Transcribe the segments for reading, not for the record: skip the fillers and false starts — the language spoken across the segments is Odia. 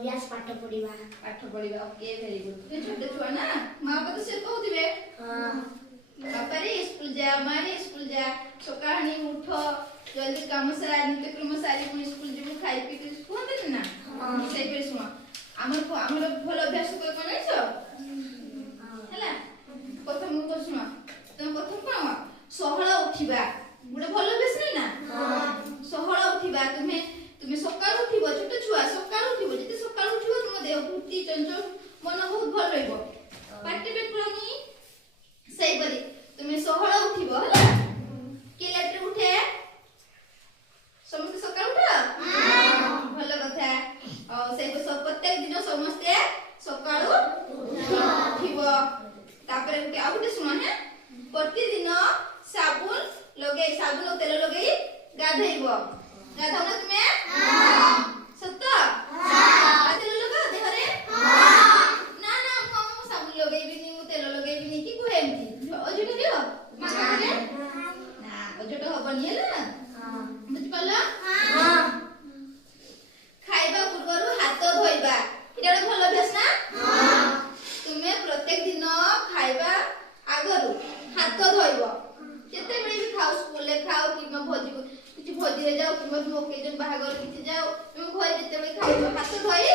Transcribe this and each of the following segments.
ଅଭ୍ୟାସ ପାଠ ପଢିବା। Okay very good. ତୁମେ ଛୋଟ ଛୁଆ ନା ମା ବାପା ତ ସେ କହୁଥିବେ ବାପାରେ ସ୍କୁଲ ଯା ମାରେ ସ୍କୁଲ ଯା ସକାଳେ ଉଠ ଜଲ୍ଦି କାମ ସାର ନିତ୍ୟକ୍ରମ ସାରି ପୁଣି ସ୍କୁଲ ଯିବୁ ଖାଇ ପିଇକି କୁହନ୍ତିନି ନା ସେଇପରି ଶୁଣ ଆମର ଭଲ ଅଭ୍ୟାସ କଣ ଜାଣିଛ ହେଲା ପ୍ରଥମ ଶୁଣ ତମେ ପ୍ରଥମ କଣ ସହଳ ଉଠିବା ଗୋଟେ ଭଲ ଅଭ୍ୟାସ ନାଇଁ ନା ସହଳ ଉଠିବା ତୁମେ ସକାଳୁ ଉଠିବ ଛୋଟ ଛୁଆ ସକାଳୁ ଉଠିବ ଯେତେ ସକାଳୁ ଉଠିବ ତୁମ ଦେହ ଫୁର୍ତ୍ତି ଚଞ୍ଚଳ ମନ ବହୁତ ଭଲ ରହିବ ପାଟି ପେଟୁନି ସେଇପରି ତୁମେ ସହଳ ଉଠିବ ହେଲା କିଏ ଲେଟ୍ରେ ଉଠେ ସମସ୍ତେ ସକାଳୁ ଉଠ ଭଲ କଥା ସେଇ ପ୍ରତ୍ୟେକ ଦିନ ସମସ୍ତେ ସକାଳୁ ଉଠିବ ତାପରେ ଆଉ ଗୋଟେ ଶୁଣ ହେ ପ୍ରତିଦିନ ସାବୁନ ଓ ତେଲ ଲଗେଇ ଗାଧେଇବ ଗାଧଉନ ତୁମେ ସତ ତେଲ ଲଗାଅ ଦେହରେ ନା ମୁଁ ସାବୁନ ଲଗେଇବିନି ମୁଁ ତେଲ ଲଗେଇବିନି କି କୁହେ ଏମିତି ଅଝଟ ଦିଅ ନା ଅଝଟ ହବନି ହେଲା ବୁଝିପାରିଲ ଖାଇବା ପୂର୍ବରୁ ହାତ ଧୋଇବା ଏଇଟା ଗୋଟେ ଭଲ ଅଭ୍ୟାସ ନା ତୁମେ ପ୍ରତ୍ୟେକ ଦିନ ଖାଇବା ଆଗରୁ ହାତ ଧୋଇବ ଯେତେବେଳେ ବି ଖାଉ ସ୍କୁଲରେ ଖାଉ କିମ୍ବା କିଛି ଭୋଜିରେ ଯାଉ କିମ୍ବା ଓକେଜନ ବାହାଘର କିଛି ଯାଉ ତୁମେ ଘରେ ଯେତେବେଳେ ଖାଇବ ହାତ ଧୋଇ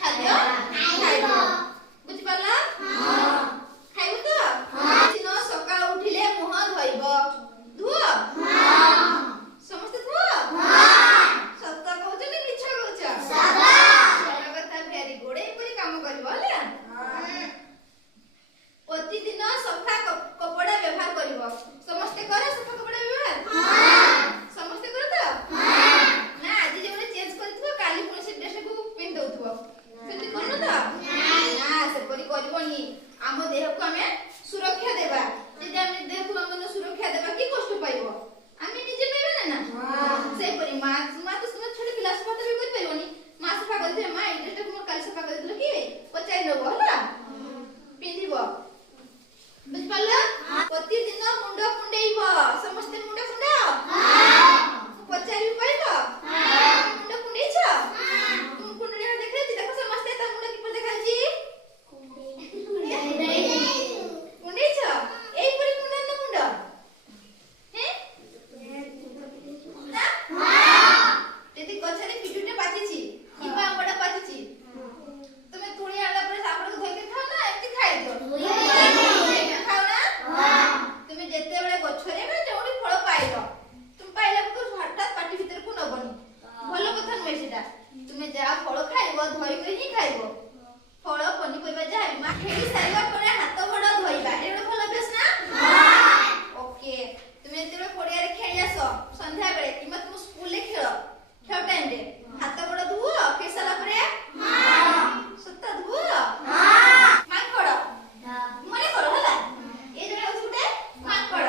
ଖାଦ୍ୟ ଖାଇବ ବୁଝିପାରିଲ ଖାଇବ ତ ଦିନ ସକାଳୁ ଉଠିଲେ ମୁହଁ ଧୋଇବ ଧୁଅ ସମସ୍ତେ ଧୁଅ ସତ କହୁଛ ନା ମିଛ କହୁଛ ଭଲ କଥା ଭେରି ଗୁଡ ଏପରି କାମ କରିବ ହେଲା ପ୍ରତିଦିନ ସଫା କପଡା ବ୍ୟବହାର କରିବ ସମସ୍ତେ କର ସଫା କପଡା ବ୍ୟବହାର ସମସ୍ତେ କର ତ ନା ଆଜି ଯୋଉଟା ଚେଞ୍ଜ କରିଥିବ କାଲି ପୁଣି ସେ ଡ୍ରେସକୁ ପିନ୍ଧି ଦଉଥିବ ସେମିତି କରୁନ ତ ନା ସେପରି କରିବନି ଆମ ଦେହକୁ ଆମେ ସୁରକ୍ଷା ଦେବା ଯଦି ଆମେ ଦେହକୁ ଆମେ ସୁରକ୍ଷା ଦେବା କି କଷ୍ଟ ପାଇବ ଆମେ ନିଜେ ପାଇବା ନା ସେପରି ମା ତ ତୁମ ଛୋଟ ପିଲା ସଫା ତ ବି କରିପାରିବନି ମା ସଫା କରିଥିବେ ମା ଏଇ ଡ୍ରେସଟାକୁ ମୋର କାଲି ସଫା କରିଦେଲ କି ପଚାରି ନେବ ହେଲା ପିନ୍ଧିବ ବୁଝିପାରିଲ ପ୍ରତିଦିନ ମୁଣ୍ଡ କୁଣ୍ଡେଇବ ସମସ୍ତେ ମୁଣ୍ଡ କୁଣ୍ଡାଅ ପଚାରିବି କହିବ ମୁଣ୍ଡ କୁଣ୍ଡେଇଛ ତୁମ କୁଣ୍ଡେଇ ଦେଖାଯାଉଛି ଦେଖ ସମସ୍ତେ ତା ମୁଣ୍ଡ କିପରି ଦେଖାଯାଉଛି କୁଣ୍ଡେଇଛ ଏଇପରି କୁଣ୍ଡାନ ମୁଣ୍ଡ ଯଦି ଗଛରେ ପିଜୁଟେ ପାଚିଛି କିମ୍ବା ଆମ୍ବଟା ପାଚିଛି ତୁମେ ତୁଳି ଆଣିଲା ପରେ ଆମ୍ବଟାକୁ ଧୋଇକି ଖାଅ ନା ଏମିତି ଖାଇଦିଅ ତୁମେ ଯେତେବେଳେ ଗଛରେ ଯୋଉଠି ଫଳ ପାଇଲ ତୁମେ ପାଇଲା ହଠାତ୍ ପାଟି ଭିତରକୁ ନବନି ଭଲ କଥା ନୁହେଁ ସେଟା ତୁମେ ଯାହା ଫଳ ଖାଇବ ଧୋଇକରି ହିଁ ଖାଇବ ଫଳ ପନିପରିବା ଯାହା ମା ଖେଳି ସାରିବା ପରେ ହାତ ଗୋଡ ଧୋଇବା ଏଇଟା ଭଲ ଅଭ୍ୟାସ ନା ଓକେ ତୁମେ ଯେତେବେଳେ ପଡିଆରେ ଖେଳି ଆସ ସନ୍ଧ୍ୟା ବେଳେ କିମ୍ବା ତୁମ ସ୍କୁଲରେ ଖେଳ ଟାଇମରେ ହାତ ଗୋଡ ଧୁଅ ଖେଳି ସାରିଲା ପରେ ସତ ଧୁଅ ମାଙ୍କଡ ମନେ କର ହେଲା ଏ ଜଣେ ହଉଛି ଗୋଟେ ମାଙ୍କଡ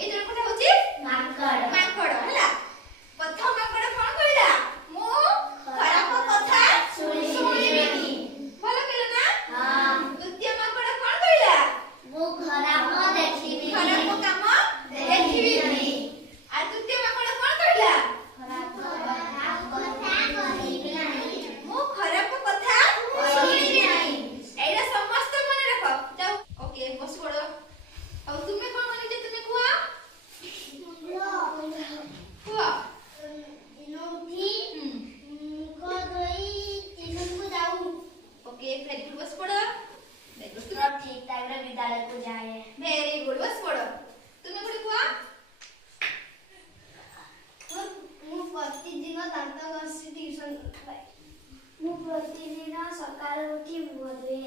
ଏ ଜଣେ ଗୋଟେ ହଉଛି ମାଙ୍କଡ ହେଲା ପ୍ରଥମ ମାଙ୍କଡ କଣ କହିଲା ମୁଁ ଖରାପ କଥା ଶୁଣିବିନି ଭଲ କହିଲା ନା ଦ୍ୱିତୀୟ ମାଙ୍କଡ କଣ କହିଲା ମୁଁ ଖରାପ କାମ ଦେଖିବିନି ଆଉ ତୃତୀୟ ମାଙ୍କଡ କଣ କହିଲା ମୁଁ ଖରାପ କଥା ଶୁଣିବି ନାହିଁ ଏଇଟା ସମସ୍ତେ ମନେ ରଖ ଯାଉ ଓକେ ବସି ପଡ ଆଉ ତୁମେ କଣ ମନେ ଯେ ତୁମେ କୁହ ओके वेरी गुड बस पढ़ो देखो तुम ठीक टाइम रे विद्यालय को जाए वेरी गुड बस पढ़ो तुम्हें कोठी कुआ ମୁଁ ପ୍ରତିଦିନ ଦାନ୍ତ ଘଷି ଟିଉସନ ମୁଁ ପ୍ରତିଦିନ ସକାଳେ ଉଠି ମୁହଁ ଧୁଏ